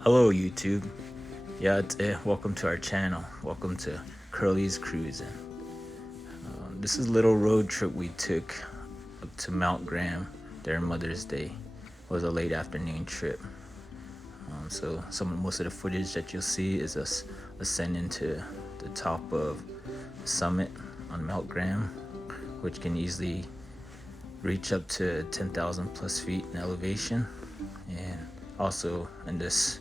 Hello YouTube. Welcome to our channel. Welcome to Curly's Cruising. This is a little road trip we took up to Mount Graham during Mother's Day. It was a late afternoon trip. So most of the footage that you'll see is us ascending to the top of the summit on Mount Graham, which can easily reach up to 10,000 plus feet in elevation. And also in this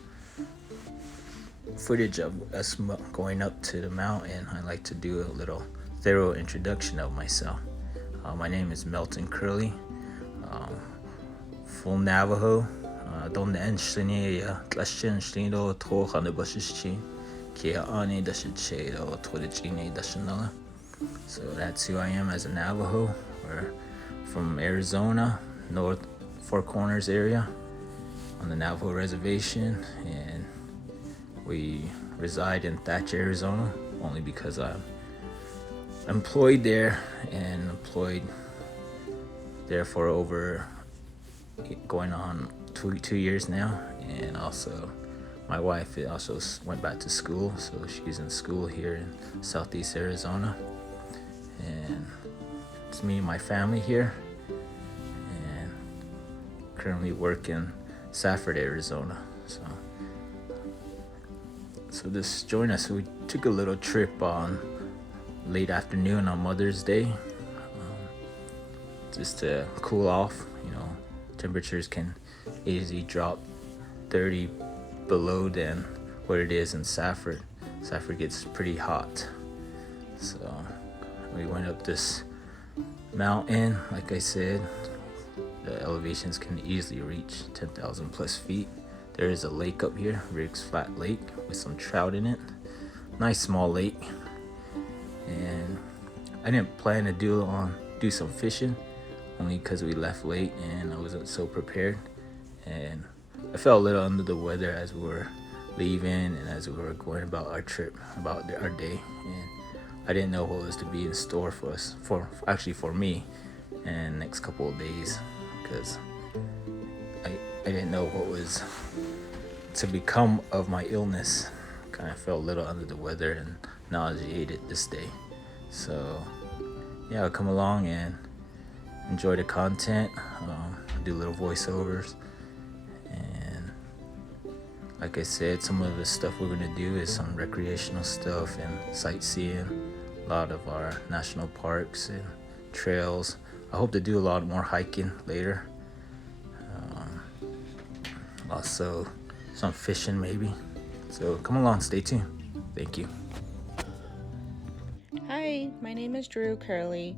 footage of us going up to the mountain, I like to do a little thorough introduction of myself. My name is Melton Curley, full Navajo. Donde engineer tlashin shlido to hanabashishi kia ani dashichedo to the gene dashanala. So that's who I am as a Navajo. We're from Arizona, North Four Corners area on the Navajo reservation, and we reside in Thatch, Arizona, only because I'm employed there for over going on two years now. And also my wife also went back to school, so she's in school here in southeast Arizona, and it's me and my family here, and currently work in Safford, Arizona. So just join us. We took a little trip on late afternoon on Mother's Day, just to cool off. Temperatures can easily drop 30 below than what it is in Safford. Safford gets pretty hot. So we went up this mountain. Like I said, the elevations can easily reach 10,000 plus feet. There is a lake up here, Riggs Flat Lake, with some trout in it. Nice small lake. And I didn't plan to do some fishing, only because we left late and I wasn't so prepared. And I felt a little under the weather as we were leaving and as we were going about our trip, about our day. And I didn't know what was to be in store for us, for me, and next couple of days, because I didn't know what was to become of my illness. Kind of felt a little under the weather and nauseated this day. So yeah, I'll come along and enjoy the content, do little voiceovers, and like I said, some of the stuff we're gonna do is some recreational stuff and sightseeing, a lot of our national parks and trails. I hope to do a lot more hiking later. Also some fishing maybe. So come along, stay tuned. Thank you. Hi, my name is Drew Curley.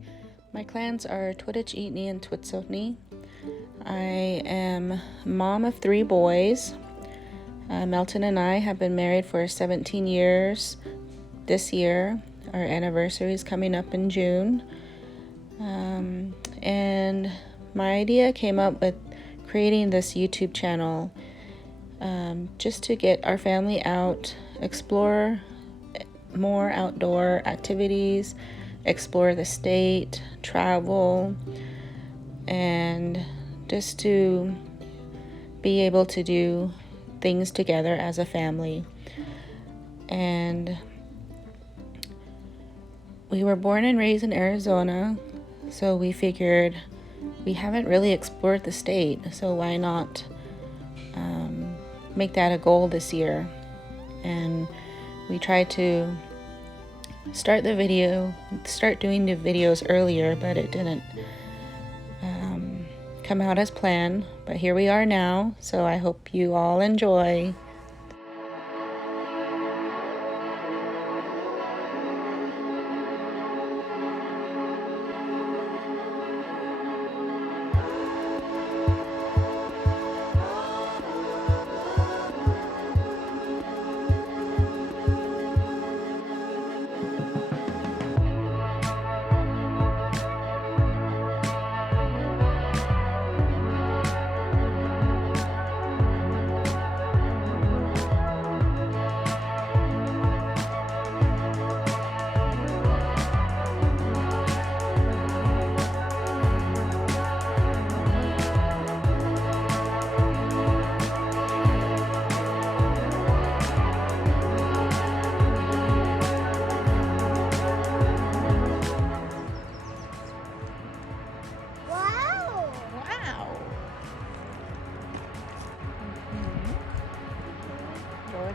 My clans are Twitich Eatney and Twitsovni. I am mom of 3 boys. Melton and I have been married for 17 years this year. Our anniversary is coming up in June. And my idea came up with creating this YouTube channel just to get our family out, explore more outdoor activities, explore the state, travel, and just to be able to do things together as a family. And we were born and raised in Arizona, so we figured we haven't really explored the state, so why not make that a goal this year. And we tried to start doing the videos earlier, but it didn't come out as planned. But here we are now, so I hope you all enjoy.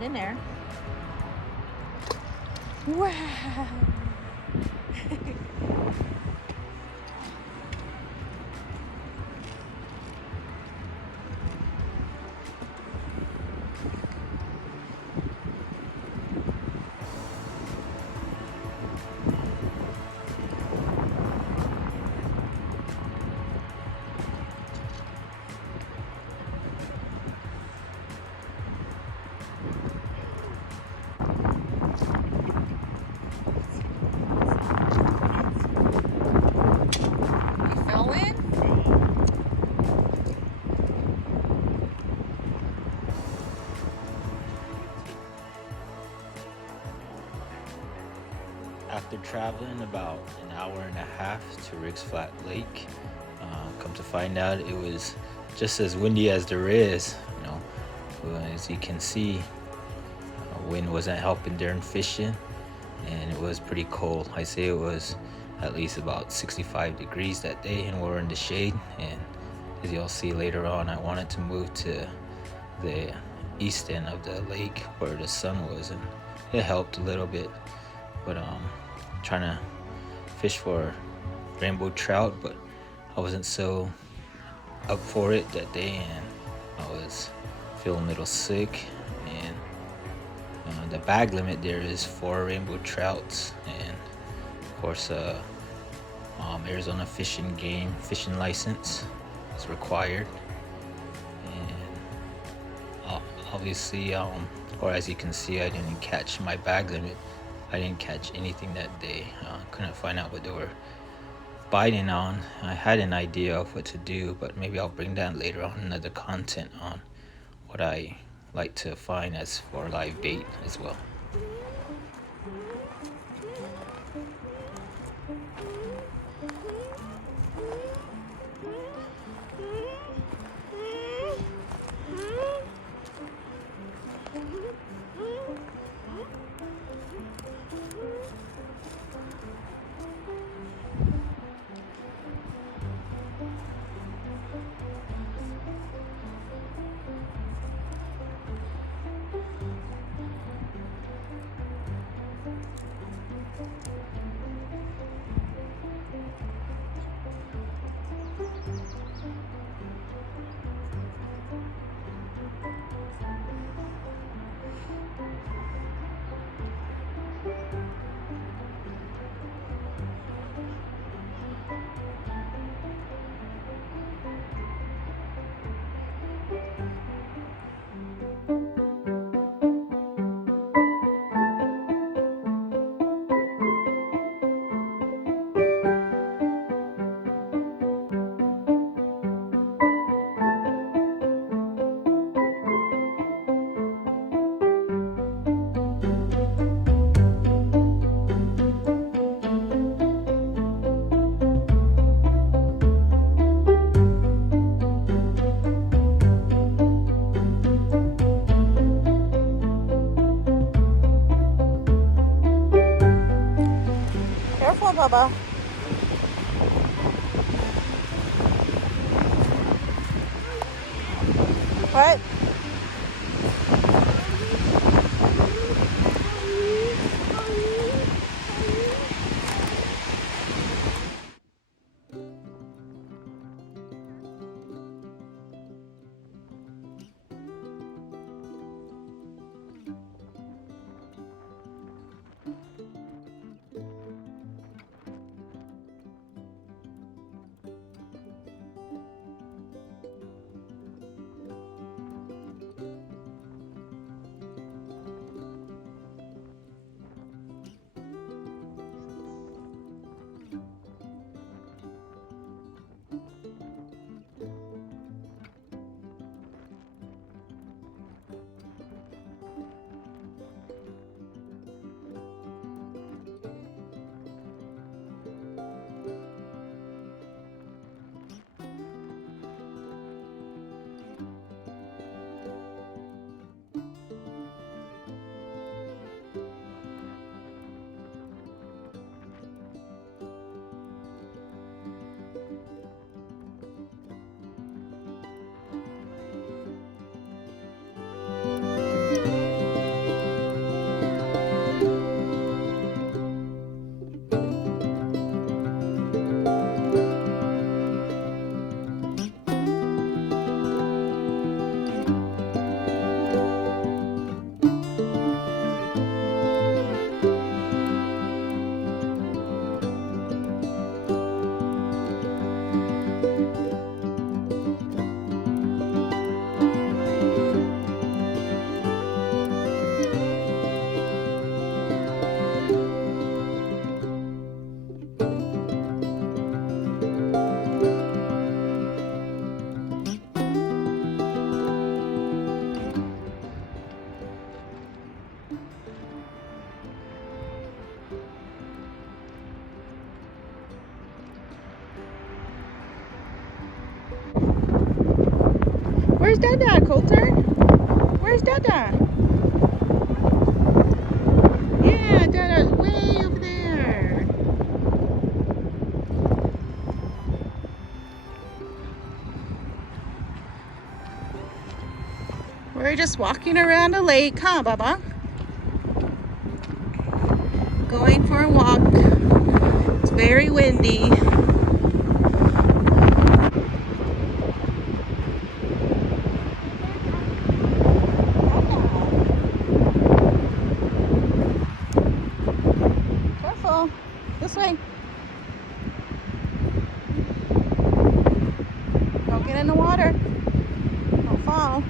it in there. Wow. After traveling about an hour and a half to Riggs Flat Lake, come to find out it was just as windy as there is. As you can see, wind wasn't helping during fishing, and it was pretty cold. I say it was at least about 65 degrees that day, and we're in the shade. And as you'll see later on, I wanted to move to the east end of the lake where the sun was, and it helped a little bit. But trying to fish for rainbow trout, but I wasn't so up for it that day, and I was feeling a little sick. And the bag limit there is 4 rainbow trouts, and of course Arizona Fish and Game fishing license is required. And obviously, or as you can see, I didn't catch my bag limit. I didn't catch anything that day. Couldn't find out what they were biting on. I had an idea of what to do, but maybe I'll bring that later on, another content on what I like to find as for live bait as well. Careful, Bubba. What? Where's Dada, Coulter? Where's Dada? Yeah, Dada's way over there. We're just walking around a lake, huh, Baba? Going for a walk. It's very windy. Careful. This way. Don't get in the water. Don't fall.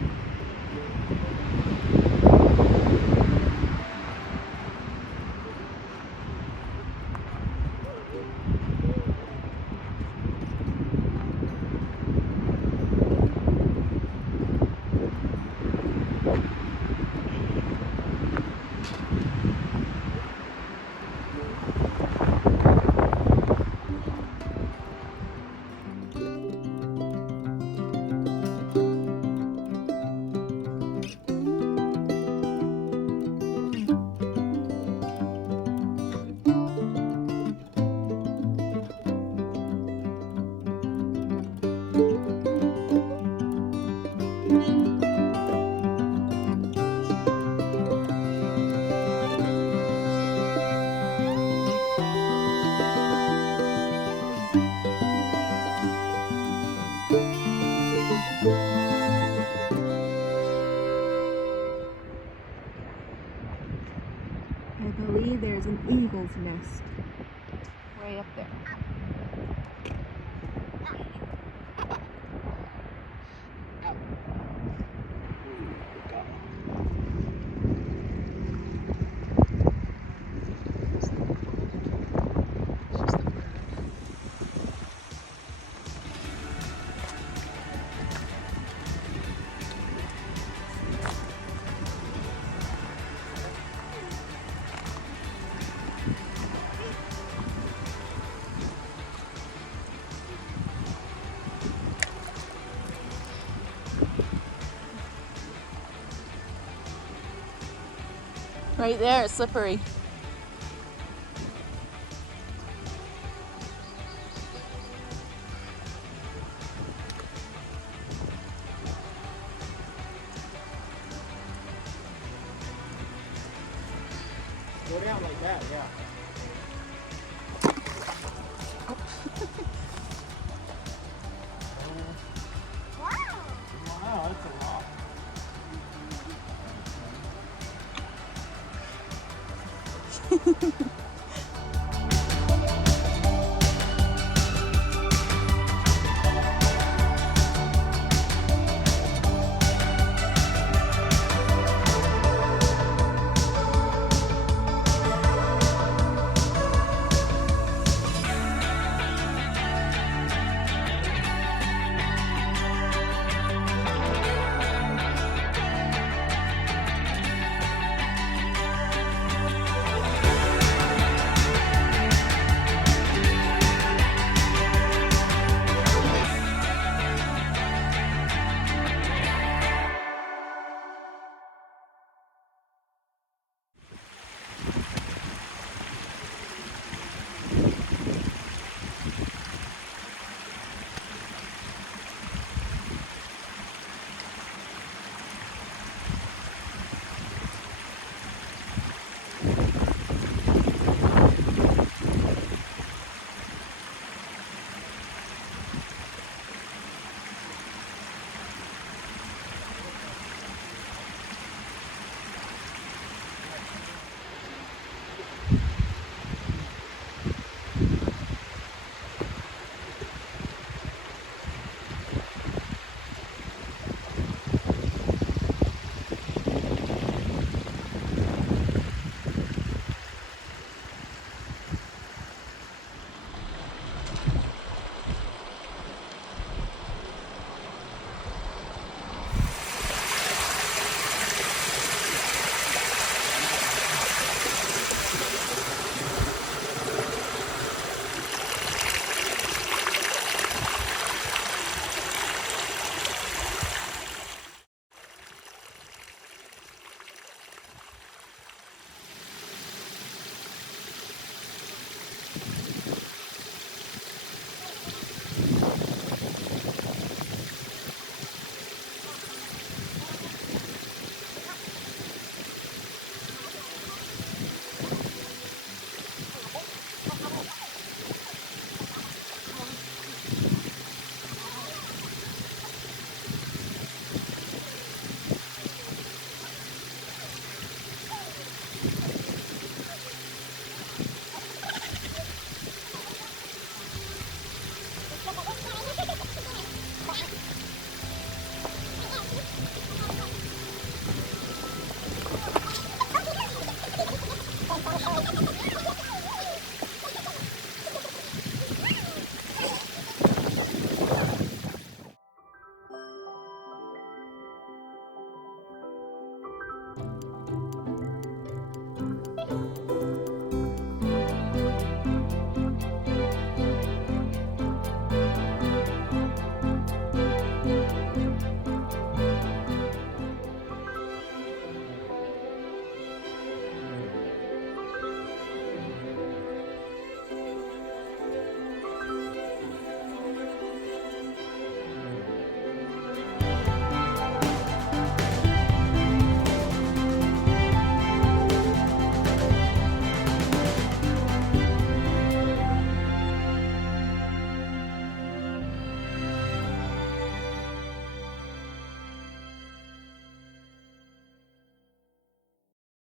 I believe there's an eagle's nest way up there. Right there, it's slippery. Go down like that, yeah. Wow, that's a lot.